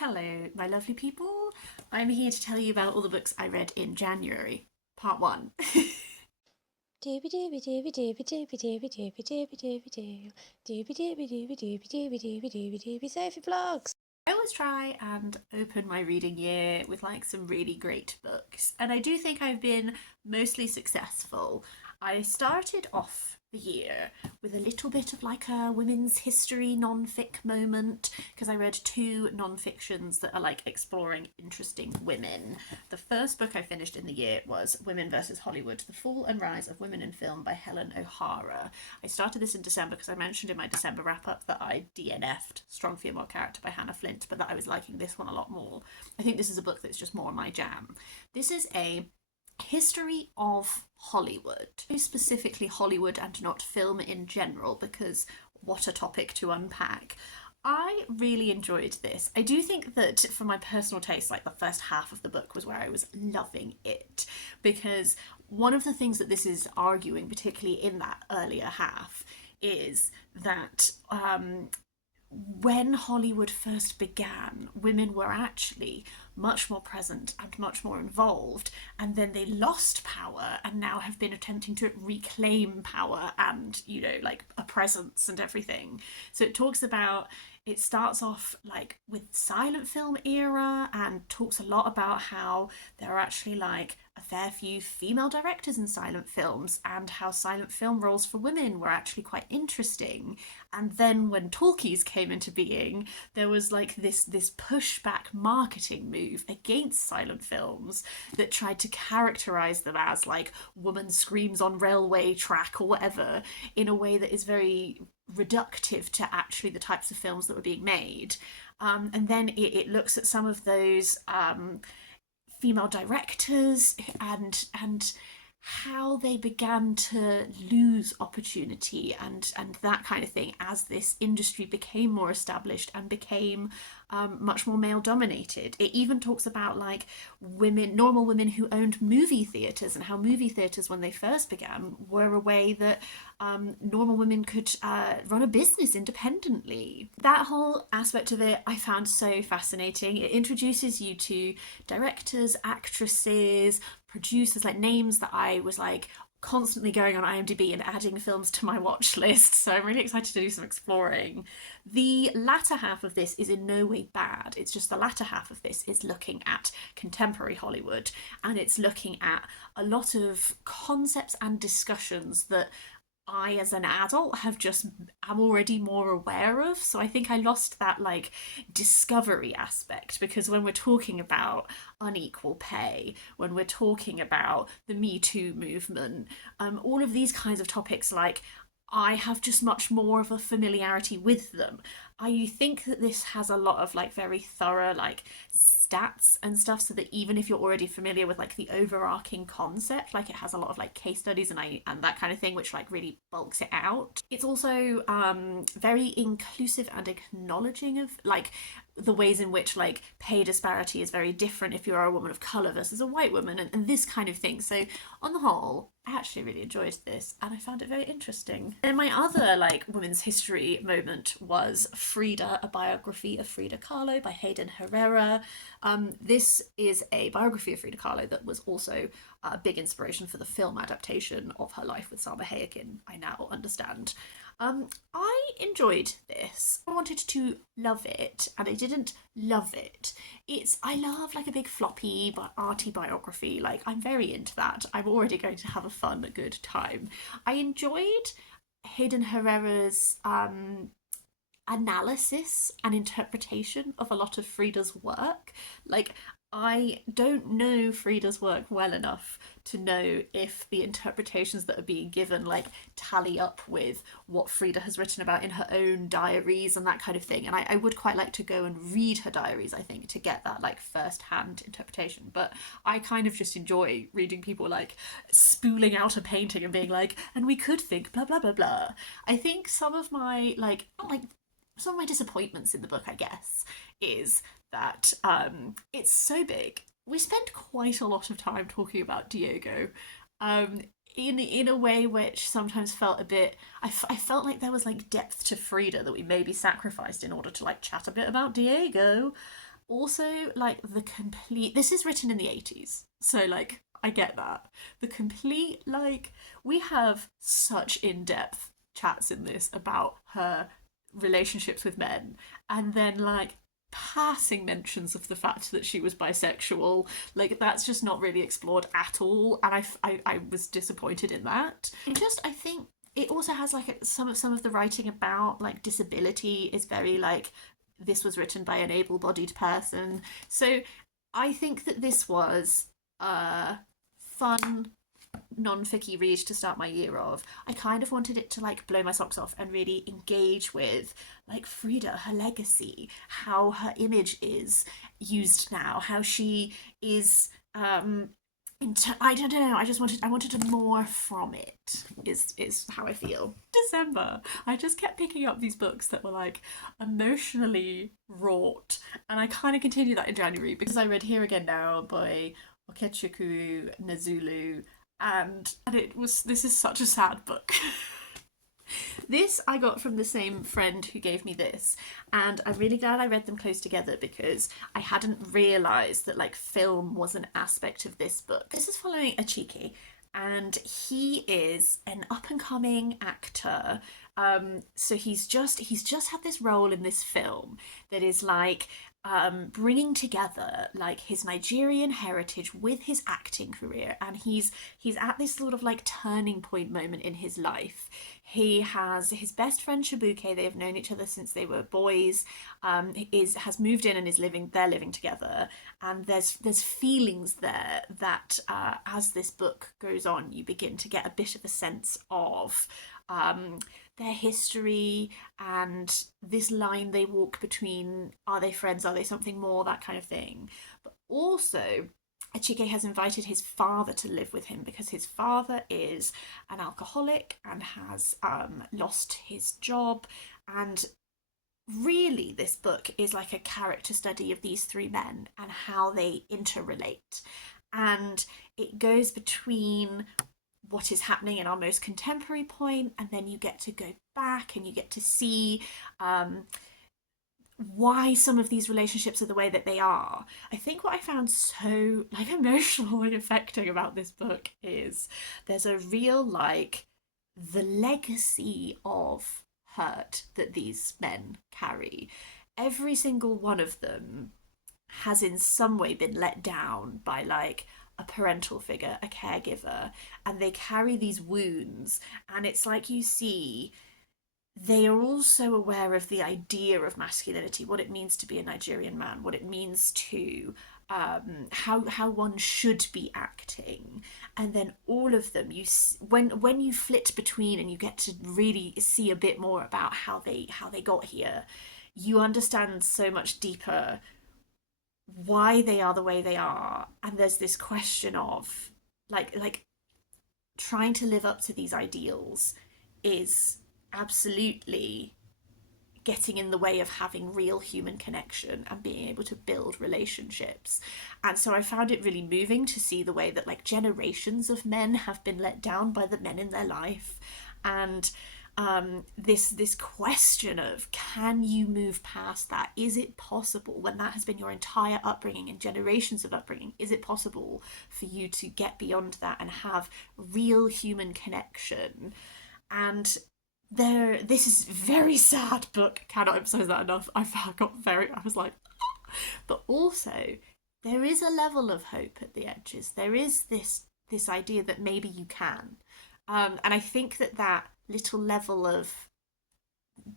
Hello, my lovely people. I'm here to tell you about all the books I read in January. Part 1. Dooby dooby dooby dooby dooby dooby dooby dooby dooby doo. Dooby dooby dooby dooby dooby dooby dooby dooby Sophie Vlogs. I always try and open my reading year with like some really great books, and I do think I've been mostly successful. I started off the year with a little bit of like a women's history non-fic moment because I read two non-fictions that are like exploring interesting women. The first book I finished in the year was Women versus Hollywood: The Fall and Rise of Women in Film by Helen O'Hara. I started this in December because I mentioned in my December wrap up that I DNF'd Strong Female Character by Hannah Flint, but that I was liking this one a lot more. I think this is a book that's just more my jam. This is a history of Hollywood, specifically Hollywood and not film in general, because what a topic to unpack. I really enjoyed this. I do think that for my personal taste, like the first half of the book was where I was loving it, because one of the things that this is arguing, particularly in that earlier half, is that when Hollywood first began, women were actually much more present and much more involved, and then they lost power and now have been attempting to reclaim power and, like a presence and everything. So it starts off like with silent film era and talks a lot about how there are actually like a fair few female directors in silent films and how silent film roles for women were actually quite interesting. And then when talkies came into being, there was like this pushback marketing move against silent films that tried to characterize them as like woman screams on railway track or whatever, in a way that is very reductive to actually the types of films that were being made. And then it looks at some of those female directors and how they began to lose opportunity and that kind of thing as this industry became more established and became much more male dominated. It even talks about like normal women who owned movie theatres, and how movie theatres when they first began were a way that normal women could run a business independently. That whole aspect of it I found so fascinating. It introduces you to directors, actresses, producers, like names that I was like constantly going on IMDb and adding films to my watch list. So I'm really excited to do some exploring. The latter half of this is in no way bad. It's just the latter half of this is looking at contemporary Hollywood, and it's looking at a lot of concepts and discussions that I, as an adult, am already more aware of. So I think I lost that like discovery aspect, because when we're talking about unequal pay, when we're talking about the Me Too movement, all of these kinds of topics, like I have just much more of a familiarity with them. I think that this has a lot of like very thorough like stats and stuff, so that even if you're already familiar with like the overarching concept, like it has a lot of like case studies and that kind of thing, which like really bulks it out. It's also very inclusive and acknowledging of like the ways in which like pay disparity is very different if you're a woman of color versus a white woman, and this kind of thing. So on the whole, I actually really enjoyed this and I found it very interesting. And my other like women's history moment was Frida, a biography of Frida Kahlo by Hayden Herrera. This is a biography of Frida Kahlo that was also a big inspiration for the film adaptation of her life with Salma Hayek, I now understand. I enjoyed this. I wanted to love it, and I didn't love it. I love like a big floppy but arty biography. Like I'm very into that. I'm already going to have a fun, good time. I enjoyed Hayden Herrera's analysis and interpretation of a lot of Frida's work. Like, I don't know Frida's work well enough to know if the interpretations that are being given like tally up with what Frida has written about in her own diaries and that kind of thing. And I would quite like to go and read her diaries, I think, to get that like first-hand interpretation. But I kind of just enjoy reading people like spooling out a painting and being like, and we could think blah blah blah blah. I think some of my some of my disappointments in the book, I guess, is that it's so big. We spent quite a lot of time talking about Diego, um, in a way which sometimes felt a bit. I felt like there was like depth to Frida that we maybe sacrificed in order to like chat a bit about Diego. also like the complete, this is written in the 80s, so like I get that. The complete, like, we have such in-depth chats in this about her relationships with men, and then like passing mentions of the fact that she was bisexual. Like, that's just not really explored at all, and I was disappointed in that. I think it also has like some of the writing about like disability is very like, this was written by an able-bodied person. So I think that this was a fun non-ficky read to start my year of. I kind of wanted it to like blow my socks off and really engage with like Frida, her legacy, how her image is used now, how she is I don't know. I wanted more from it. Is how I feel. December, I just kept picking up these books that were like emotionally wrought, and I kind of continued that in January because I read Here Again Now by Okechukwu, Nzelu, and this is such a sad book. This I got from the same friend who gave me this, and I'm really glad I read them close together because I hadn't realised that like film was an aspect of this book. This is following Achike, and he is an up and coming actor. So he's just had this role in this film that is like bringing together like his Nigerian heritage with his acting career, and he's at this sort of like turning point moment in his life. He has his best friend Shibuke. They have known each other since they were boys. Has moved in and is living. They're living together, and there's feelings there that as this book goes on, you begin to get a bit of a sense of their history and this line they walk between, are they friends, are they something more, that kind of thing. But also Achike has invited his father to live with him because his father is an alcoholic and has lost his job. And really, this book is like a character study of these three men and how they interrelate. And it goes between what is happening in our most contemporary point, and then you get to go back and you get to see why some of these relationships are the way that they are. I think what I found so like emotional and affecting about this book is there's a real like the legacy of hurt that these men carry. Every single one of them has in some way been let down by like a parental figure, a caregiver, and they carry these wounds. And it's like you see they are also aware of the idea of masculinity, what it means to be a Nigerian man, what it means to how one should be acting. And then all of them, when you flit between and you get to really see a bit more about how they got here, you understand so much deeper why they are the way they are. And there's this question of like trying to live up to these ideals is absolutely getting in the way of having real human connection and being able to build relationships. And so I found it really moving to see the way that like generations of men have been let down by the men in their life, and this question of, can you move past that? Is it possible, when that has been your entire upbringing and generations of upbringing, is it possible for you to get beyond that and have real human connection? And this is a very sad book, cannot emphasize that enough. I was like but also there is a level of hope at the edges. There is this idea that maybe you can, and I think that little level of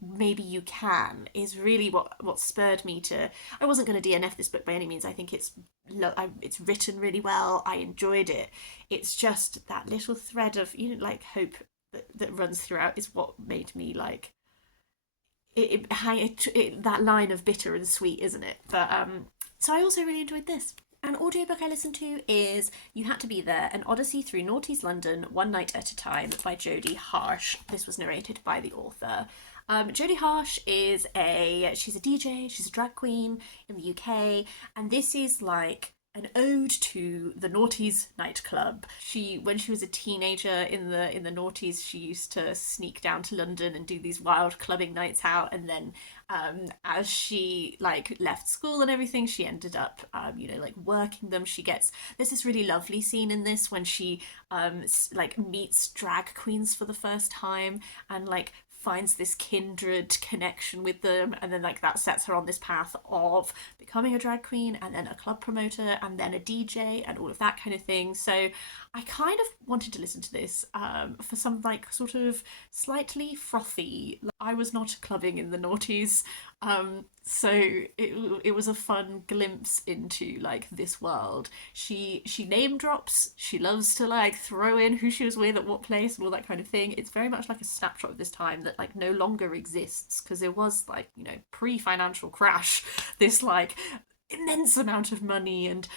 maybe you can is really what spurred me to. I wasn't going to DNF this book by any means. I think it's written really well. I enjoyed it. It's just that little thread of like hope that runs throughout is what made me like that line of bitter and sweet, isn't it? But so I also really enjoyed this. An audiobook I listened to is You Had to Be There, An Odyssey Through Noughties London, One Night at a Time by Jodie Harsh. This was narrated by the author. Jodie Harsh she's a DJ, she's a drag queen in the UK, and this is like an ode to the Noughties nightclub. When she was a teenager in the Noughties, she used to sneak down to London and do these wild clubbing nights out. And then, as she like left school and everything, she ended up, like working them. There's this really lovely scene in this when she like meets drag queens for the first time and like finds this kindred connection with them, and then like that sets her on this path of becoming a drag queen and then a club promoter and then a DJ and all of that kind of thing. So I kind of wanted to listen to this for some like sort of slightly frothy. I was not clubbing in the noughties, so it was a fun glimpse into like this world. She name drops. She loves to like throw in who she was with at what place and all that kind of thing. It's very much like a snapshot of this time that like no longer exists, because there was like, pre-financial crash, this like immense amount of money and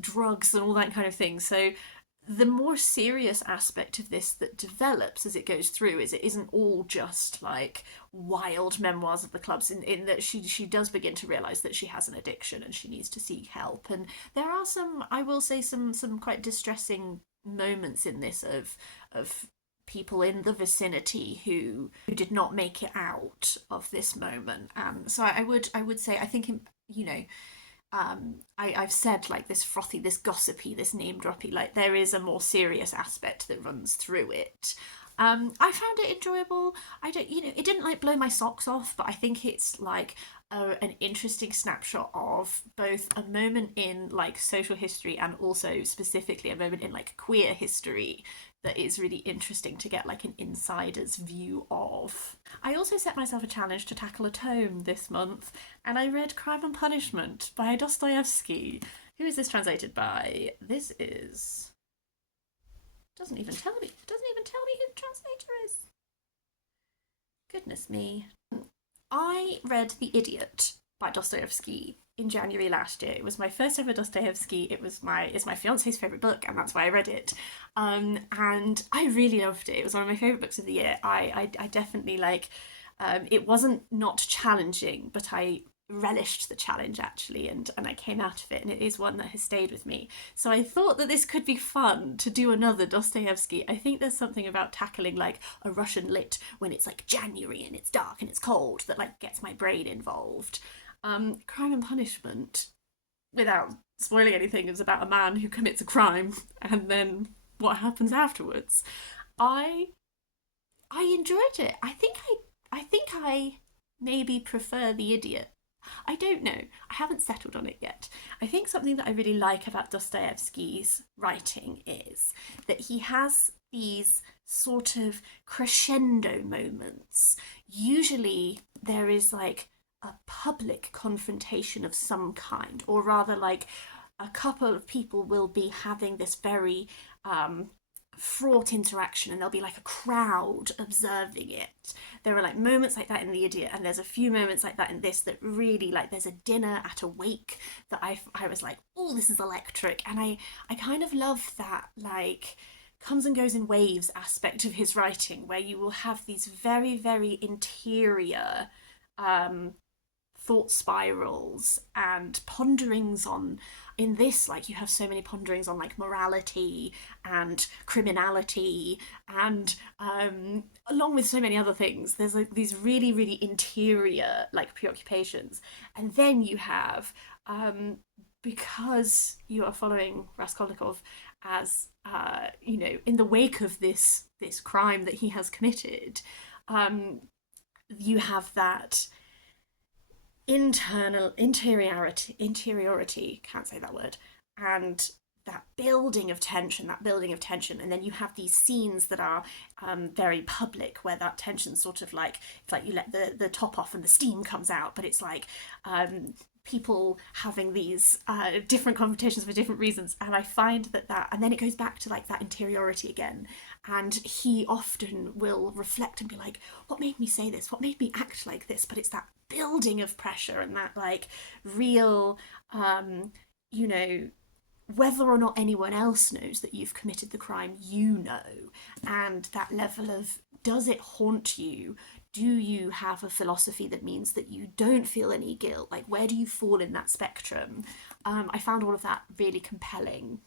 drugs and all that kind of thing. So the more serious aspect of this that develops as it goes through is it isn't all just like wild memoirs of the clubs, in that she does begin to realize that she has an addiction and she needs to seek help. And there are some, I will say, some quite distressing moments in this of people in the vicinity who did not make it out of this moment. So I would say, I think, I've said like this frothy, this gossipy, this name droppy, like there is a more serious aspect that runs through it. I found it enjoyable. I don't, it didn't like blow my socks off, but I think it's like an interesting snapshot of both a moment in like social history and also specifically a moment in like queer history that is really interesting to get like an insider's view of. I also set myself a challenge to tackle a tome this month, and I read Crime and Punishment by Dostoyevsky. Who is this translated by? This is... Doesn't even tell me who the translator is. Goodness me. I read The Idiot by Dostoyevsky in January last year. It was my first ever Dostoyevsky. It's my fiance's favourite book, and that's why I read it. And I really loved it. It was one of my favourite books of the year. I definitely like... it wasn't not challenging, but I relished the challenge actually, and I came out of it, and it is one that has stayed with me. So I thought that this could be fun to do another Dostoyevsky. I think there's something about tackling like a Russian lit when it's like January and it's dark and it's cold that like gets my brain involved. Crime and Punishment, without spoiling anything, is about a man who commits a crime and then what happens afterwards. I enjoyed it. I think I maybe prefer The Idiot. I don't know. I haven't settled on it yet. I think something that I really like about Dostoyevsky's writing is that he has these sort of crescendo moments. Usually there is like a public confrontation of some kind, or rather like a couple of people will be having this very fraught interaction, and there'll be like a crowd observing it. There are like moments like that in The Idiot, and there's a few moments like that in this that really, like, there's a dinner at a wake that I was like, oh, this is electric. And I kind of love that like comes and goes in waves aspect of his writing, where you will have these very, very interior thought spirals and ponderings on, in this, like, you have so many ponderings on like morality and criminality and along with so many other things, there's like these really, really interior like preoccupations. And then you have because you are following Raskolnikov as in the wake of this crime that he has committed, you have that interiority, can't say that word, and that building of tension, and then you have these scenes that are very public, where that tension sort of like, it's like you let the top off and the steam comes out, but it's like people having these different confrontations for different reasons. And I find that and then it goes back to like that interiority again, and he often will reflect and be like, what made me say this, what made me act like this? But it's that building of pressure and that like real whether or not anyone else knows that you've committed the crime, and that level of, does it haunt you? do you have a philosophy that means that you don't feel any guilt? Like, where do you fall in that spectrum? I found all of that really compelling.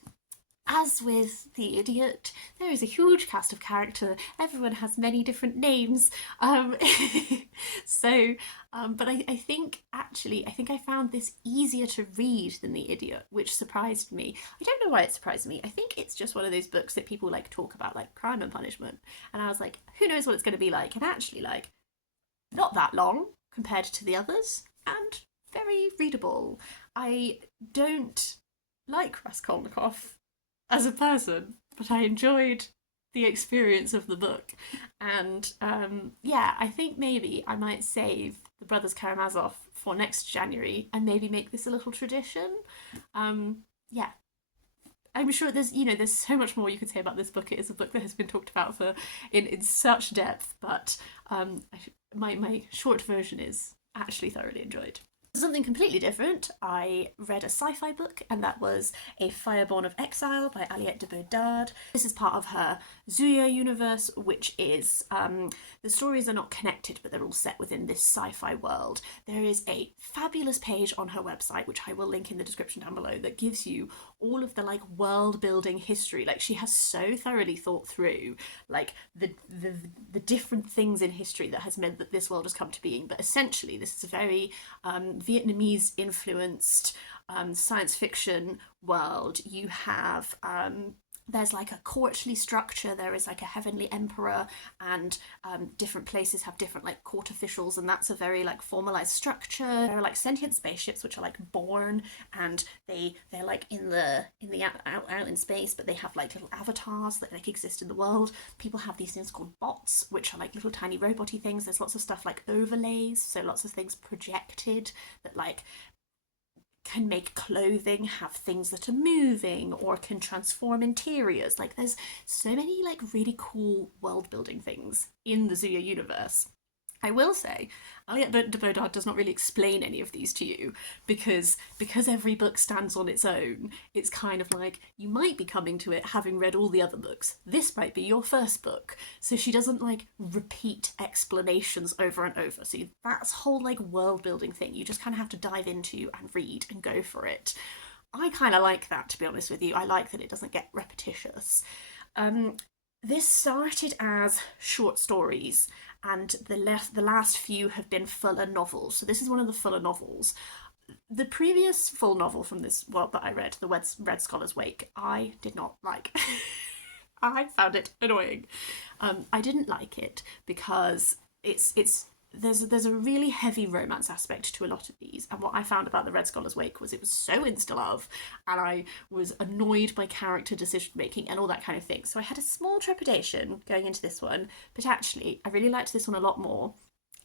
As with The Idiot, there is a huge cast of character. Everyone has many different names. But I think I found this easier to read than The Idiot, which surprised me. I don't know why it surprised me. I think it's just one of those books that people like talk about, like Crime and Punishment. And I was like, who knows what it's going to be like? And actually, like, not that long compared to the others, and very readable. I don't like Raskolnikov as a person, but I enjoyed the experience of the book. And yeah, I think maybe I might save the Brothers Karamazov for next January and maybe make this a little tradition. Yeah, I'm sure there's so much more you could say about this book. It is a book that has been talked about in such depth, but my short version is actually thoroughly enjoyed. Something completely different, I read a sci-fi book, and that was A Fireborn of Exile by Aliette de Bodard. This is part of her Zuya universe, which is, the stories are not connected, but they're all set within this sci-fi world. There is a fabulous page on her website, which I will link in the description down below, that gives you all of the like world building history. Like, she has so thoroughly thought through like the different things in history that has meant that this world has come to being. But essentially, this is a very Vietnamese influenced science fiction world. You have there's like a courtly structure, there is like a heavenly emperor, and different places have different like court officials, and that's a very like formalized structure. There are like sentient spaceships which are like born, and they're like in the out in space, but they have like little avatars that like exist in the world. People have these things called bots, which are like little tiny robot-y things. There's lots of stuff like overlays, so lots of things projected that like can make clothing have things that are moving or can transform interiors. Like, there's so many like really cool world building things in the Zuya universe. I will say, Aliette de Bodard does not really explain any of these to you because every book stands on its own. It's kind of like you might be coming to it having read all the other books. This might be your first book, so she doesn't like repeat explanations over and over. So that's whole like world building thing. You just kind of have to dive into and read and go for it. I kind of like that, to be honest with you. I like that it doesn't get repetitious. This started as short stories, and the last few have been fuller novels. So this is one of the fuller novels. The previous full novel from this world that I read, The Red Scholar's Wake, I did not like. I found it annoying. I didn't like it because there's a really heavy romance aspect to a lot of these, and what I found about The Red Scholar's Wake was it was so insta-love, and I was annoyed by character decision making and all that kind of thing. So I had a small trepidation going into this one, but actually I really liked this one a lot more.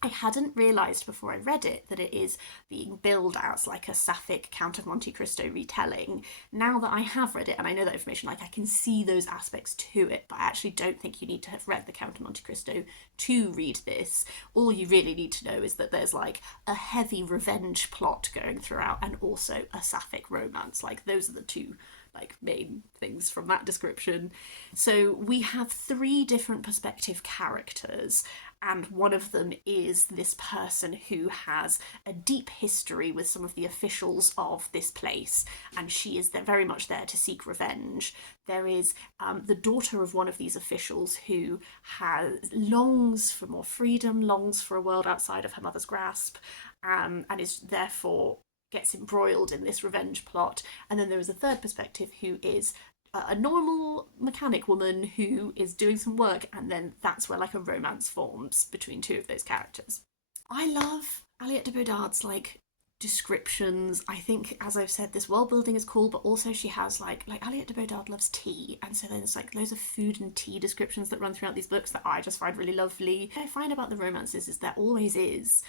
I hadn't realised before I read it that it is being billed as like a sapphic Count of Monte Cristo retelling. Now that I have read it and I know that information, like I can see those aspects to it, but I actually don't think you need to have read the Count of Monte Cristo to read this. All you really need to know is that there's like a heavy revenge plot going throughout, and also a sapphic romance. Like, those are the two like main things from that description. So we have 3 different perspective characters, and one of them is this person who has a deep history with some of the officials of this place, and she is very much there to seek revenge. There is the daughter of one of these officials who longs for more freedom, longs for a world outside of her mother's grasp, and is therefore gets embroiled in this revenge plot. And then there is a third perspective who is a normal mechanic woman who is doing some work, and then that's where like a romance forms between 2 of those characters. I love Aliette de Bodard's like descriptions. I think, as I've said, this world building is cool, but also she has like Aliette de Bodard loves tea, and so there's like loads of food and tea descriptions that run throughout these books that I just find really lovely. What I find about the romances is there always is,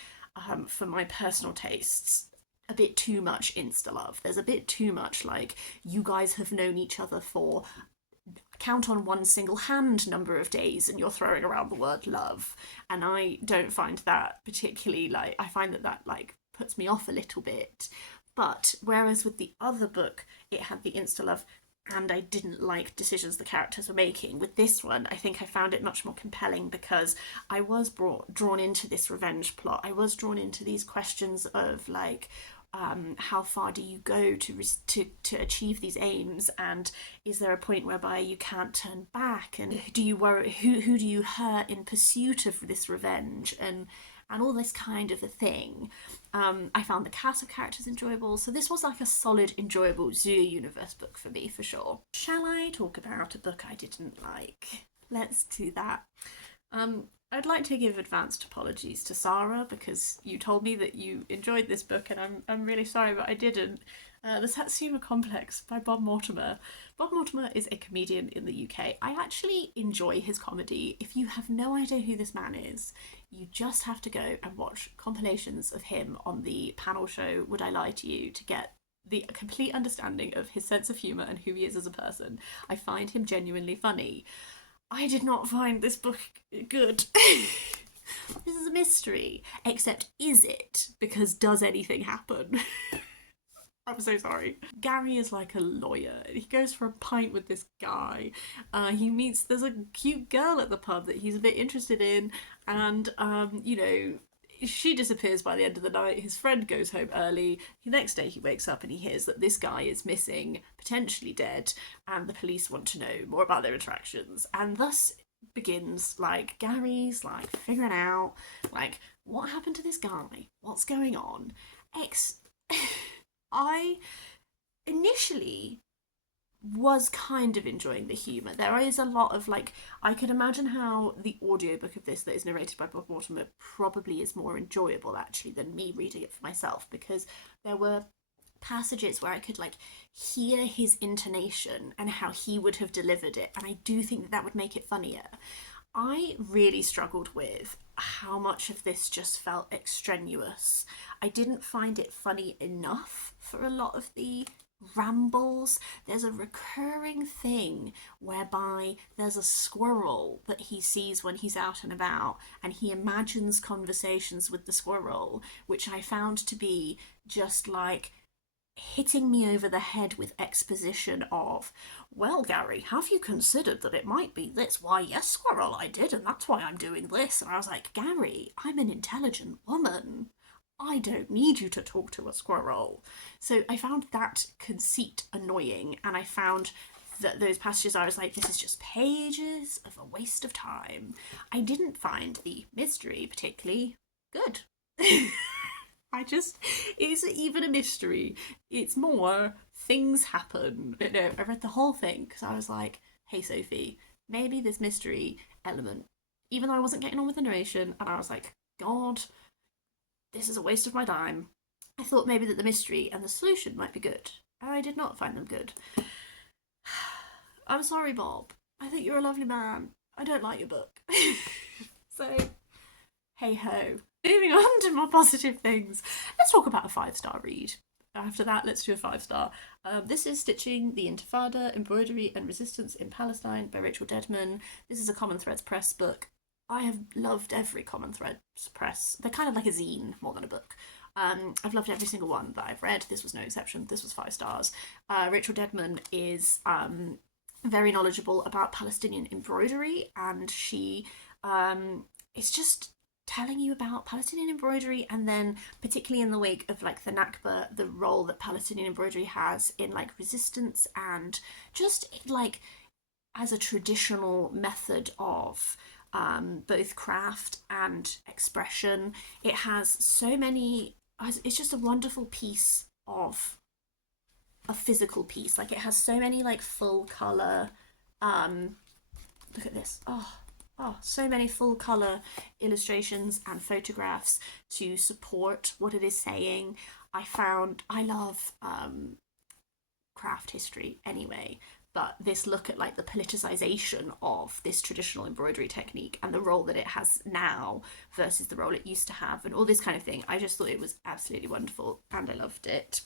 for my personal tastes, a bit too much insta-love. There's a bit too much like, you guys have known each other for count on one single hand number of days and you're throwing around the word love, and I don't find that particularly, like, I find that like puts me off a little bit. But whereas with the other book it had the insta-love and I didn't like decisions the characters were making. With this one, I think I found it much more compelling because I was drawn into this revenge plot. I was drawn into these questions of like, how far do you go to achieve these aims, and is there a point whereby you can't turn back, and do you worry who do you hurt in pursuit of this revenge, and all this kind of a thing. I found the cast of characters enjoyable, so this was like a solid, enjoyable Zoo Universe book for me, for sure. Shall I talk about a book I didn't like? Let's do that. I'd like to give advanced apologies to Sarah, because you told me that you enjoyed this book, and I'm really sorry, but I didn't. The Satsuma Complex by Bob Mortimer. Bob Mortimer is a comedian in the UK. I actually enjoy his comedy. If you have no idea who this man is, you just have to go and watch compilations of him on the panel show Would I Lie to You to get the complete understanding of his sense of humour and who he is as a person. I find him genuinely funny. I did not find this book good. This is a mystery. Except, is it? Because does anything happen? I'm so sorry. Gary is like a lawyer. He goes for a pint with this guy. There's a cute girl at the pub that he's a bit interested in, and, she disappears by the end of the night. His friend goes home early. The next day he wakes up and he hears that this guy is missing, potentially dead, and the police want to know more about their interactions. And thus begins, like, Gary's, like, figuring out, like, what happened to this guy? What's going on? I initially was kind of enjoying the humour. There is a lot of, like, I could imagine how the audiobook of this that is narrated by Bob Mortimer probably is more enjoyable, actually, than me reading it for myself, because there were passages where I could, like, hear his intonation and how he would have delivered it, and I do think that would make it funnier. I really struggled with how much of this just felt extraneous. I didn't find it funny enough for a lot of the rambles. There's a recurring thing whereby there's a squirrel that he sees when he's out and about, and he imagines conversations with the squirrel, which I found to be just like hitting me over the head with exposition of, well, Gary, have you considered that it might be this? Why, yes, squirrel, I did, and that's why I'm doing this. And I was like, Gary, I'm an intelligent woman. I don't need you to talk to a squirrel. So I found that conceit annoying, and I found that those passages I was like, this is just pages of a waste of time. I didn't find the mystery particularly good. It isn't even a mystery. It's more things happen. No, I read the whole thing because I was like, hey Sophie, maybe this mystery element, even though I wasn't getting on with the narration, and I was like, God, this is a waste of my time. I thought maybe that the mystery and the solution might be good, and I did not find them good. I'm sorry, Bob. I think you're a lovely man. I don't like your book. So, hey ho. Moving on to more positive things. Let's talk about a 5-star read. After that, let's do a 5-star. This is Stitching the Intifada, Embroidery and Resistance in Palestine by Rachel Dedman. This is a Common Threads Press book. I have loved every Common Threads Press. They're kind of like a zine more than a book. I've loved every single one that I've read. This was no exception. This was 5 stars. Rachel Dedman is very knowledgeable about Palestinian embroidery, and she is just telling you about Palestinian embroidery, and then particularly in the wake of like the Nakba, the role that Palestinian embroidery has in like resistance, and just like as a traditional method of both craft and expression. It has so many, it's just a wonderful piece of a physical piece. Like, it has so many like full colour, look at this, so many full colour illustrations and photographs to support what it is saying. I love craft history anyway, but this look at like the politicization of this traditional embroidery technique and the role that it has now versus the role it used to have, and all this kind of thing, I just thought it was absolutely wonderful and I loved it.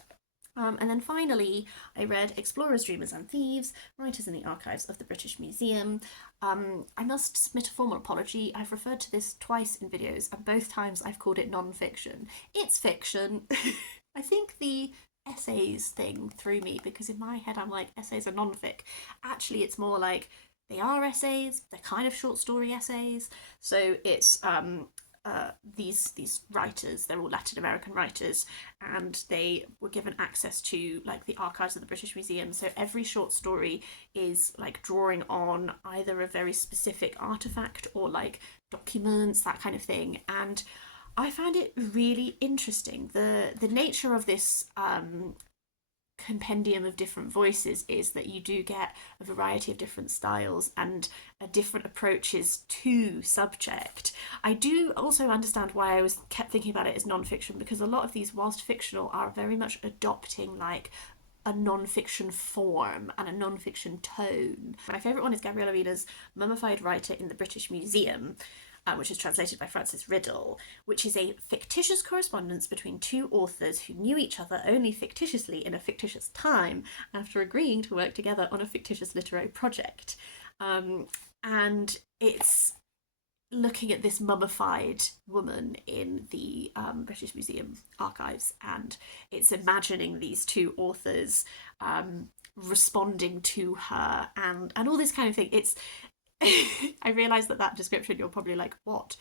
And then finally, I read Explorers, Dreamers and Thieves, Writers in the Archives of the British Museum. I must submit a formal apology. I've referred to this twice in videos, and both times I've called it non-fiction. It's fiction. I think the essays thing threw me, because in my head I'm like, essays are non-fic. Actually, it's more like they are essays, they're kind of short story essays. So it's these writers, they're all Latin American writers, and they were given access to like the archives of the British Museum. So every short story is like drawing on either a very specific artifact or like documents, that kind of thing. And I found it really interesting. The nature of this compendium of different voices is that you do get a variety of different styles and different approaches to subject. I do also understand why I was kept thinking about it as non-fiction, because a lot of these, whilst fictional, are very much adopting like a non-fiction form and a non-fiction tone. My favourite one is Gabriella Reda's Mummified Writer in the British Museum, which is translated by Frances Riddle, which is a fictitious correspondence between two authors who knew each other only fictitiously in a fictitious time after agreeing to work together on a fictitious literary project. And it's looking at this mummified woman in the British Museum archives, and it's imagining these two authors responding to her and all this kind of thing. It's I realised that description, you're probably like, what?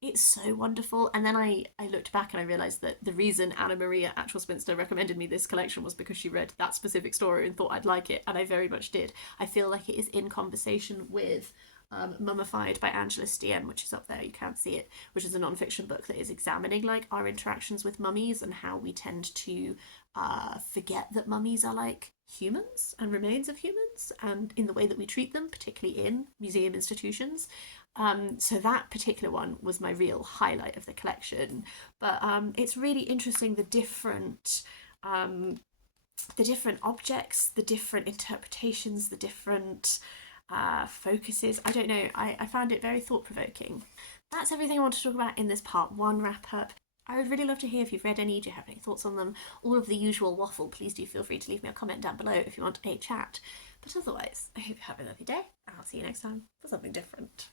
It's so wonderful. And then I looked back and I realised that the reason Anna Maria Actual Spinster recommended me this collection was because she read that specific story and thought I'd like it, and I very much did. I feel like it is in conversation with Mummified by Angela Stien, which is up there, you can't see it, which is a non-fiction book that is examining like our interactions with mummies and how we tend to forget that mummies are like humans and remains of humans, and in the way that we treat them, particularly in museum institutions. So that particular one was my real highlight of the collection. But it's really interesting, the different objects, the different interpretations, the different focuses. I don't know, I found it very thought-provoking. That's everything I want to talk about in this part one wrap-up. I would really love to hear if you've read any, do you have any thoughts on them? All of the usual waffle, please do feel free to leave me a comment down below if you want a chat. But otherwise, I hope you have a lovely day, and I'll see you next time for something different.